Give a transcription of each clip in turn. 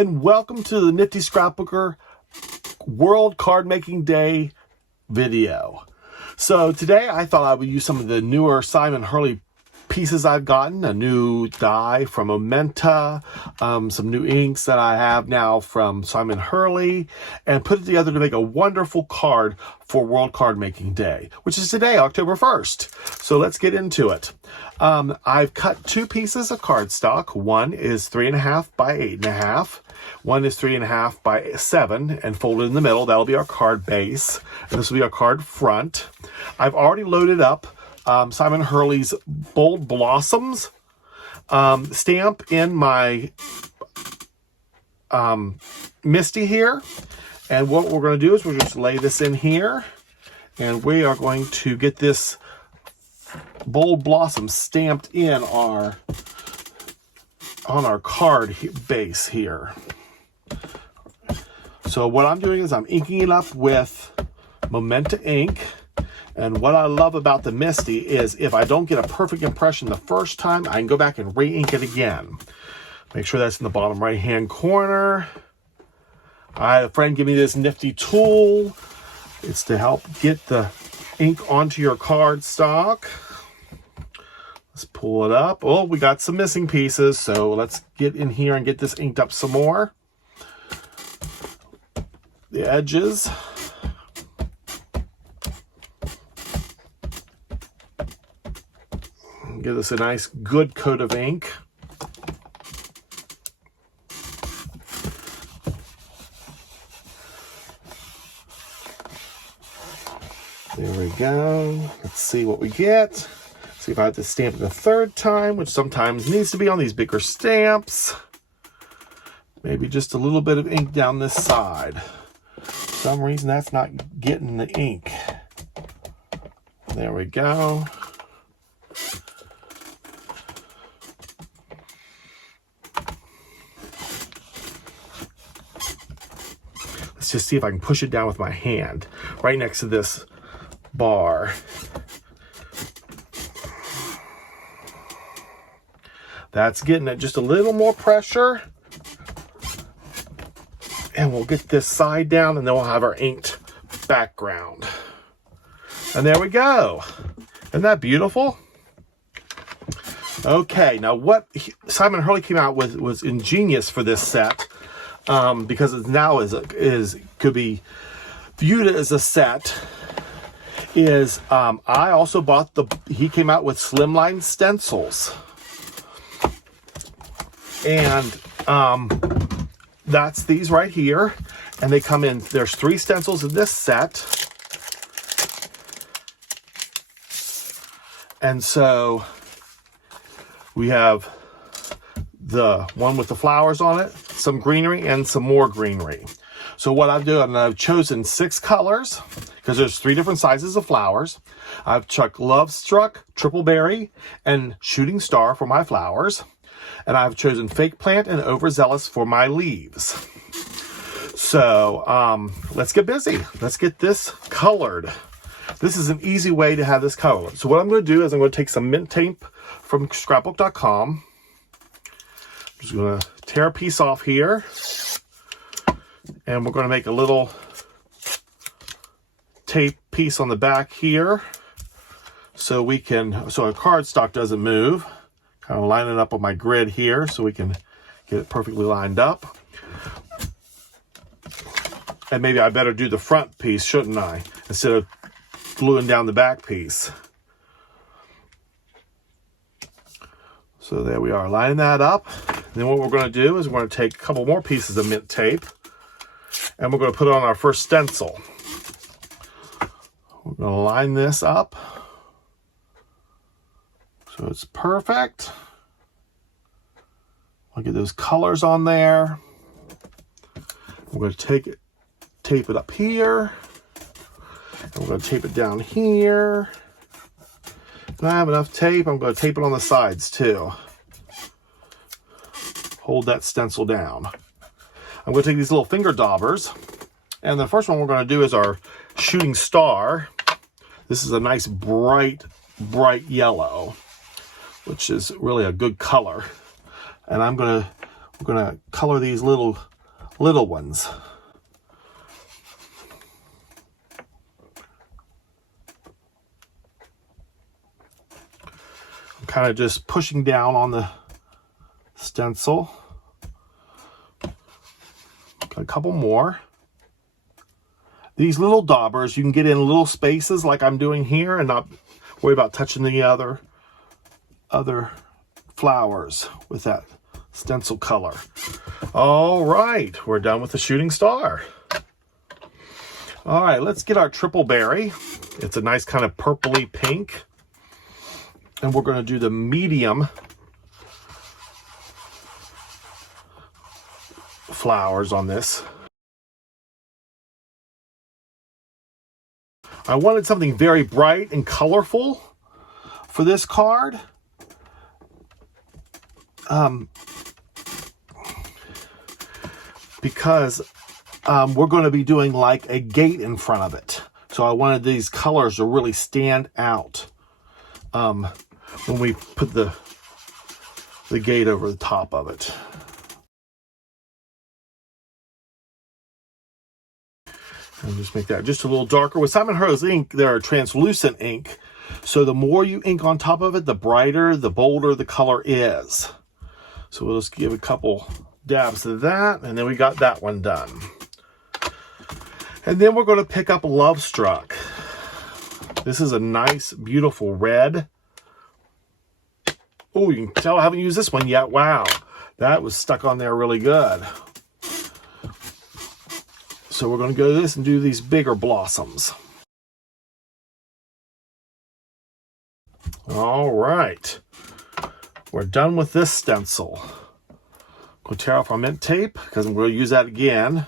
and welcome to the Nifty Scrapbooker World Cardmaking Day video. So today I thought I would use some of the newer Simon Hurley pieces I've gotten, a new die from Momenta, some new inks that I have now from Simon Hurley, and put it together to make a wonderful card for World Cardmaking Day, which is today, October 1st. So let's get into it. I've cut two pieces of cardstock. One is 3.5 by 8.5. One is 3.5 by 7 and folded in the middle. That'll be our card base. And this will be our card front. I've already loaded up Simon Hurley's Bold Blossoms stamp in my Misty here. And what we're going to do is we're just lay this in here. And we are going to get this Bold Blossom stamped in on our card base here. So what I'm doing is I'm inking it up with Momenta ink. And what I love about the Misty is if I don't get a perfect impression the first time, I can go back and re-ink it again. Make sure that's in the bottom right-hand corner. I had a friend give me this nifty tool. It's to help get the ink onto your cardstock. Let's pull it up. Oh, we got some missing pieces, so let's get in here and get this inked up some more. The edges. Give this a nice good coat of ink. There we go. Let's see what we get. See if I have to stamp it a third time, which sometimes needs to be on these bigger stamps. Maybe just a little bit of ink down this side. For some reason that's not getting the ink. There we go. Let's just see if I can push it down with my hand right next to this bar. That's getting it just a little more pressure. And we'll get this side down and then we'll have our inked background. And there we go. Isn't that beautiful? Okay, now what Simon Hurley came out with was ingenious for this set. Because it now could be viewed as a set. I also bought he came out with slimline stencils. And that's these right here. And they come in, there's 3 stencils in this set. And so we have the one with the flowers on it, some greenery, and some more greenery. So what I've done, I've chosen 6 colors, because there's 3 different sizes of flowers. I've chucked Love Struck, Triple Berry, and Shooting Star for my flowers. And I've chosen Fake Plant and Overzealous for my leaves. So let's get busy. Let's get this colored. This is an easy way to have this colored. So what I'm going to do is I'm going to take some mint tape from scrapbook.com. I'm just going to tear a piece off here. And we're going to make a little tape piece on the back here. So our cardstock doesn't move. Kind of line it up on my grid here so we can get it perfectly lined up. And maybe I better do the front piece, shouldn't I? Instead of gluing down the back piece. So there we are, lining that up. And then what we're going to do is we're going to take a couple more pieces of mint tape and we're going to put it on our first stencil. We're going to line this up so it's perfect. I'll get those colors on there. We're going to tape it up here. And we're going to tape it down here. And I have enough tape. I'm going to tape it on the sides too. Hold that stencil down. I'm going to take these little finger daubers. And the first one we're going to do is our Shooting Star. This is a nice bright yellow, which is really a good color. And I'm going to We're going to color these little ones. I'm kind of just pushing down on the stencil. Got a couple more. These little daubers, you can get in little spaces like I'm doing here and not worry about touching the other flowers with that stencil color. All right, we're done with the shooting star. All right, let's get our triple berry. It's a nice kind of purpley pink. And we're going to do the medium flowers on this. I wanted something very bright and colorful for this card. Because we're going to be doing like a gate in front of it. So I wanted these colors to really stand out when we put the gate over the top of it. And just make that just a little darker. With Simon Hurley's ink, they're translucent ink. So the more you ink on top of it, the brighter, the bolder the color is. So we'll just give a couple dabs of that, and then we got that one done. And then we're going to pick up Love Struck. This is a nice, beautiful red. Oh, you can tell I haven't used this one yet. Wow, that was stuck on there really good. So we're going to go to this and do these bigger blossoms. All right. We're done with this stencil. Go tear off our mint tape because I'm going to use that again.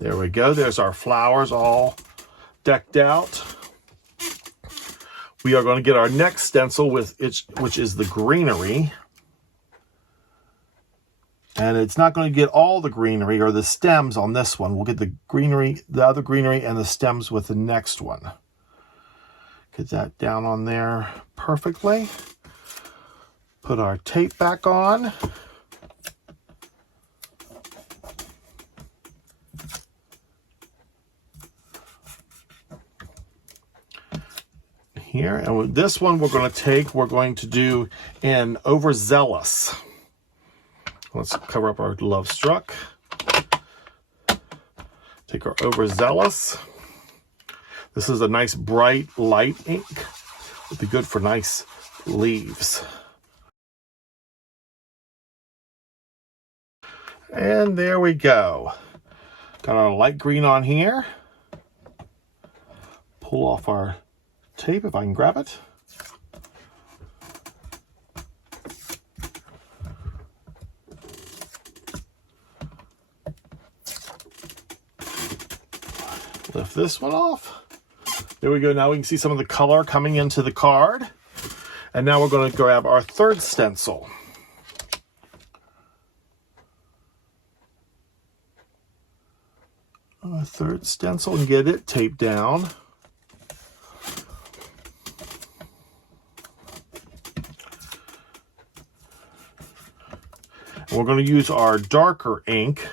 There we go. There's our flowers all decked out. We are going to get our next stencil with it, which is the greenery. And it's not going to get all the greenery or the stems on this one. We'll get the greenery, the other greenery, and the stems with the next one. Get that down on there perfectly. Put our tape back on. Here, and with this one we're going to do in Overzealous. Let's cover up our Love Struck. Take our Overzealous. This is a nice bright light ink. It'd be good for nice leaves. And there we go. Got our light green on here. Pull off our tape if I can grab it. Lift this one off. There we go. Now we can see some of the color coming into the card. And now we're going to grab our third stencil. Our third stencil and get it taped down. We're going to use our darker ink,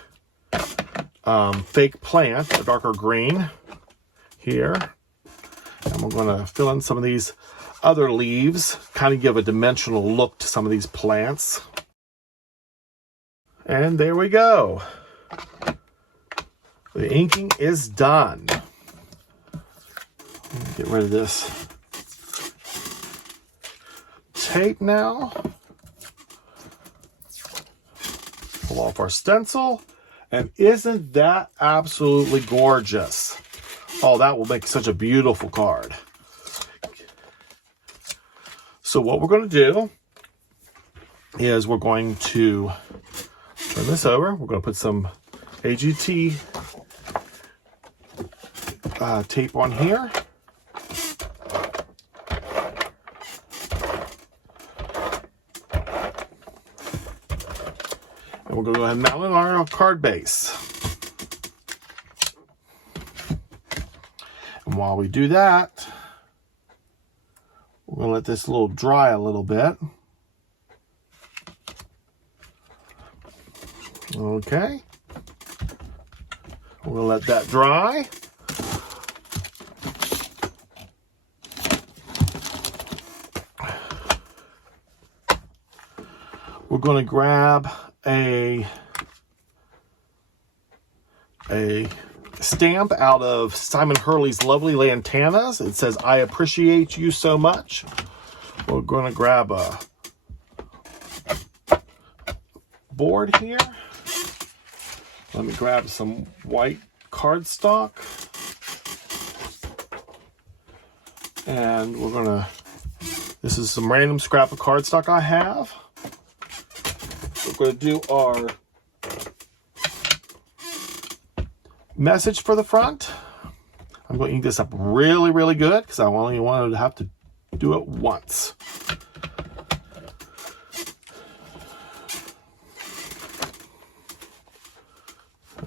Fake Plant, a darker green here. And we're going to fill in some of these other leaves, kind of give a dimensional look to some of these plants. And there we go. The inking is done. Get rid of this tape now. Pull off our stencil, and isn't that absolutely gorgeous? Oh, that will make such a beautiful card. So what we're going to do is we're going to turn this over. We're going to put some AGT tape on here. And we're going to go ahead and mount it on our card base. And while we do that, we're going to let this dry a little bit. Okay. We're going to let that dry. We're going to grab a stamp out of Simon Hurley's Lovely Lantanas. It says, "I appreciate you so much." We're going to grab a board here. Let me grab some white cardstock. And we're going to, this is some random scrap of cardstock I have. We're going to do our message for the front. I'm going to ink this up really, really good because I only wanted to have to do it once.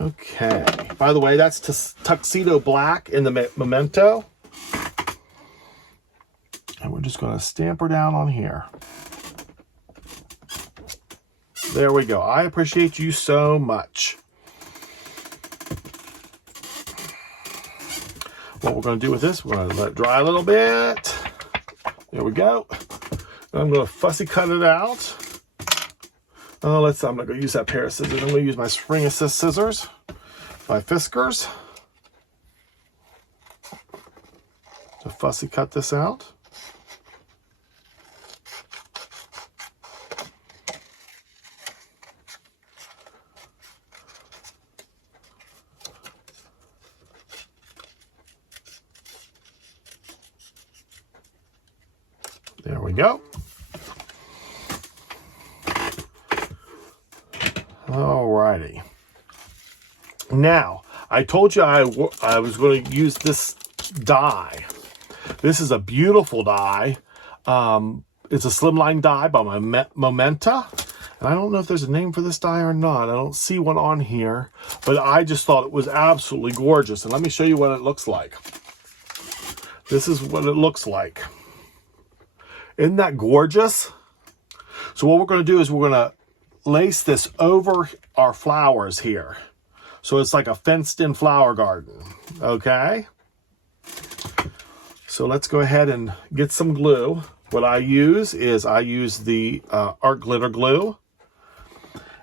Okay. By the way, that's Tuxedo Black in the Memento. And we're just going to stamp her down on here. There we go. I appreciate you so much. What we're going to do with this, we're going to let it dry a little bit. There we go. And I'm going to fussy cut it out. Oh, I'm not going to use that pair of scissors. I'm going to use my Spring Assist scissors by Fiskars to fussy cut this out. There we go. Alrighty. Now, I told you I was going to use this die. This is a beautiful die. It's a slimline die by Momenta. And I don't know if there's a name for this die or not. I don't see one on here. But I just thought it was absolutely gorgeous. And let me show you what it looks like. This is what it looks like. Isn't that gorgeous? So what we're going to do is we're going to lace this over our flowers here. So it's like a fenced-in flower garden. Okay? So let's go ahead and get some glue. What I use is the art glitter glue.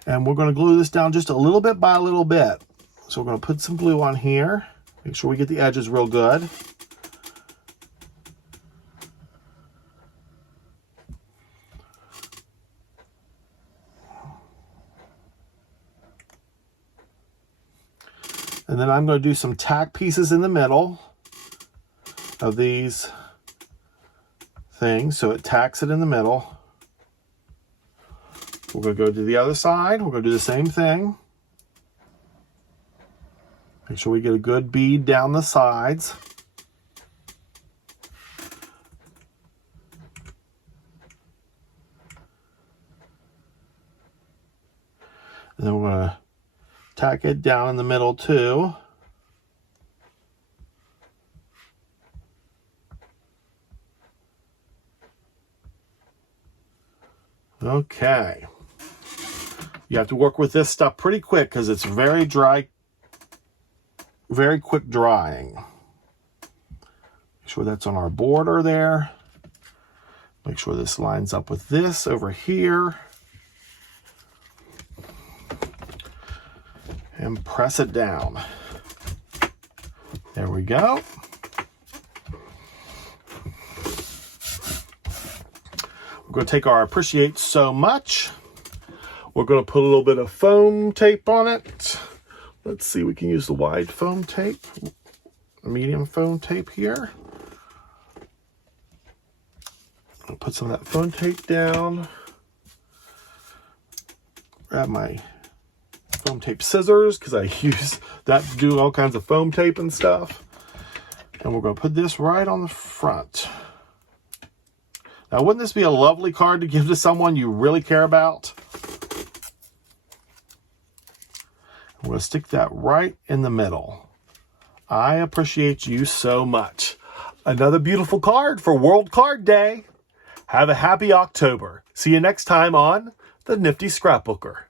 And we're going to glue this down just a little bit by a little bit. So we're going to put some glue on here. Make sure we get the edges real good. And then I'm going to do some tack pieces in the middle of these things. So it tacks it in the middle. We're going to go to the other side. We're going to do the same thing. Make sure we get a good bead down the sides. And then we're going to tack it down in the middle too. Okay. You have to work with this stuff pretty quick because it's very dry, very quick drying. Make sure that's on our border there. Make sure this lines up with this over here. And press it down. There we go. We're going to take our appreciate so much. We're going to put a little bit of foam tape on it. Let's see, we can use the wide foam tape, medium foam tape here. I'll put some of that foam tape down. Grab my foam tape scissors because I use that to do all kinds of foam tape and stuff. And we're going to put this right on the front. Now, wouldn't this be a lovely card to give to someone you really care about? I'm going to stick that right in the middle. I appreciate you so much. Another beautiful card for World Card Day. Have a happy October. See you next time on The Nifty Scrapbooker.